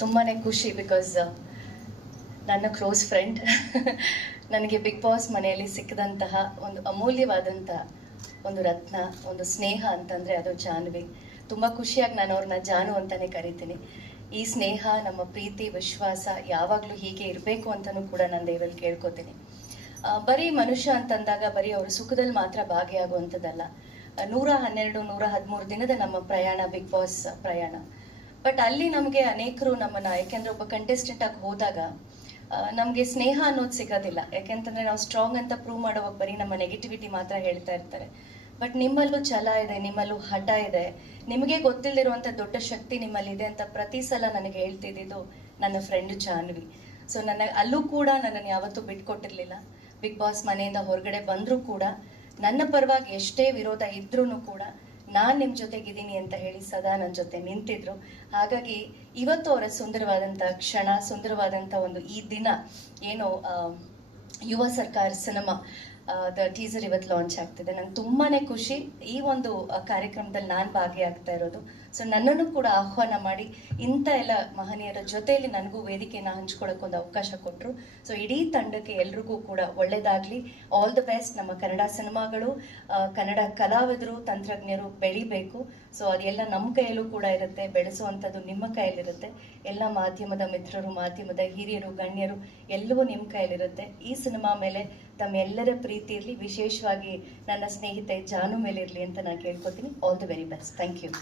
ತುಂಬಾ ಖುಷಿ ಬಿಕಾಸ್ ನನ್ನ ಕ್ಲೋಸ್ ಫ್ರೆಂಡ್ ನನಗೆ ಬಿಗ್ ಬಾಸ್ ಮನೆಯಲ್ಲಿ ಸಿಕ್ಕಿದಂತಹ ಒಂದು ಅಮೂಲ್ಯವಾದಂಥ ಒಂದು ರತ್ನ, ಒಂದು ಸ್ನೇಹ ಅಂತಂದರೆ ಅದು ಜಾನ್ವಿ. ತುಂಬ ಖುಷಿಯಾಗಿ ನಾನು ಅವ್ರನ್ನ ಜಾನು ಅಂತಲೇ ಕರಿತೀನಿ. ಈ ಸ್ನೇಹ, ನಮ್ಮ ಪ್ರೀತಿ, ವಿಶ್ವಾಸ ಯಾವಾಗಲೂ ಹೀಗೆ ಇರಬೇಕು ಅಂತಲೂ ಕೂಡ ನಾನು ದೇವರಲ್ಲಿ ಕೇಳ್ಕೊತೀನಿ. ಬರೀ ಮನುಷ್ಯ ಅಂತಂದಾಗ ಬರೀ ಅವರು ಸುಖದಲ್ಲಿ ಮಾತ್ರ ಭಾಗಿಯಾಗುವಂಥದ್ದಲ್ಲ. 112, 113 ದಿನದ ನಮ್ಮ ಪ್ರಯಾಣ, ಬಿಗ್ ಬಾಸ್ ಪ್ರಯಾಣ. ಬಟ್ ಅಲ್ಲಿ ನಮಗೆ ಅನೇಕರು ನಮ್ಮನ್ನ, ಯಾಕೆಂದ್ರೆ ಒಬ್ಬ ಕಂಟೆಸ್ಟೆಂಟ್ ಆಗಿ ಹೋದಾಗ ನಮಗೆ ಸ್ನೇಹ ಅನ್ನೋದು ಸಿಗೋದಿಲ್ಲ. ಯಾಕೆಂತಂದ್ರೆ ನಾವು ಸ್ಟ್ರಾಂಗ್ ಅಂತ ಪ್ರೂವ್ ಮಾಡುವಾಗ ಬರೀ ನಮ್ಮ ನೆಗೆಟಿವಿಟಿ ಮಾತ್ರ ಹೇಳ್ತಾ ಇರ್ತಾರೆ. ಬಟ್ ನಿಮ್ಮಲ್ಲೂ ಛಲ ಇದೆ, ನಿಮ್ಮಲ್ಲೂ ಹಠ ಇದೆ, ನಿಮಗೆ ಗೊತ್ತಿಲ್ಲದಿರುವಂಥ ದೊಡ್ಡ ಶಕ್ತಿ ನಿಮ್ಮಲ್ಲಿದೆ ಅಂತ ಪ್ರತಿ ಸಲ ನನಗೆ ಹೇಳ್ತಿದ್ದು ನನ್ನ ಫ್ರೆಂಡ್ ಜಾನ್ವಿ. ಸೊ ಅಲ್ಲೂ ಕೂಡ ನನ್ನನ್ನು ಯಾವತ್ತೂ ಬಿಟ್ಕೊಟ್ಟಿರ್ಲಿಲ್ಲ. ಬಿಗ್ ಬಾಸ್ ಮನೆಯಿಂದ ಹೊರಗಡೆ ಬಂದರೂ ಕೂಡ ನನ್ನ ಪರವಾಗಿ ಎಷ್ಟೇ ವಿರೋಧ ಇದ್ರೂ ಕೂಡ ನಾನು ನಿಮ್ಮ ಜೊತೆಗಿದ್ದೀನಿ ಅಂತ ಹೇಳಿ ಸದಾ ನನ್ನ ಜೊತೆ ನಿಂತಿದ್ರು. ಹಾಗಾಗಿ ಇವತ್ತು ಅವರ ಸುಂದರವಾದಂಥ ಕ್ಷಣ, ಸುಂದರವಾದಂಥ ಒಂದು ಈ ದಿನ ಏನು ಯುವ ಸರ್ಕಾರ ಸಿನಿಮಾ ಟೀಸರ್ ಇವತ್ತು ಲಾಂಚ್ ಆಗ್ತಿದೆ. ನಂಗೆ ತುಂಬಾ ಖುಷಿ ಈ ಒಂದು ಕಾರ್ಯಕ್ರಮದಲ್ಲಿ ನಾನು ಭಾಗಿಯಾಗ್ತಾ ಇರೋದು. ಸೊ ನನ್ನನ್ನು ಕೂಡ ಆಹ್ವಾನ ಮಾಡಿ ಇಂಥ ಎಲ್ಲ ಮಹನೀಯರ ಜೊತೆಯಲ್ಲಿ ನನಗೂ ವೇದಿಕೆಯನ್ನು ಹಂಚ್ಕೊಳ್ಳೋಕೆ ಒಂದು ಅವಕಾಶ ಕೊಟ್ಟರು. ಸೊ ಇಡೀ ತಂಡಕ್ಕೆ ಎಲ್ರಿಗೂ ಕೂಡ ಒಳ್ಳೇದಾಗಲಿ, ಆಲ್ ದ ಬೆಸ್ಟ್. ನಮ್ಮ ಕನ್ನಡ ಸಿನಿಮಾಗಳು, ಕನ್ನಡ ಕಲಾವಿದರು, ತಂತ್ರಜ್ಞರು ಬೆಳಿಬೇಕು. ಸೊ ಅದೆಲ್ಲ ನಮ್ಮ ಕೈಯಲ್ಲೂ ಕೂಡ ಇರುತ್ತೆ, ಬೆಳೆಸುವಂಥದ್ದು ನಿಮ್ಮ ಕೈಯಲ್ಲಿರುತ್ತೆ. ಎಲ್ಲ ಮಾಧ್ಯಮದ ಮಿತ್ರರು, ಮಾಧ್ಯಮದ ಹಿರಿಯರು, ಗಣ್ಯರು ಎಲ್ಲವೂ ನಿಮ್ಮ ಕೈಯಲ್ಲಿರುತ್ತೆ. ಈ ಸಿನಿಮಾ ಮೇಲೆ ತಮ್ಮೆಲ್ಲರ ಪ್ರೀತಿ ಇರಲಿ, ವಿಶೇಷವಾಗಿ ನನ್ನ ಸ್ನೇಹಿತೆ ಜಾನು ಮೇಲೆ ಇರಲಿ ಅಂತ ನಾನು ಕೇಳ್ಕೊತೀನಿ. All the very best. Thank you.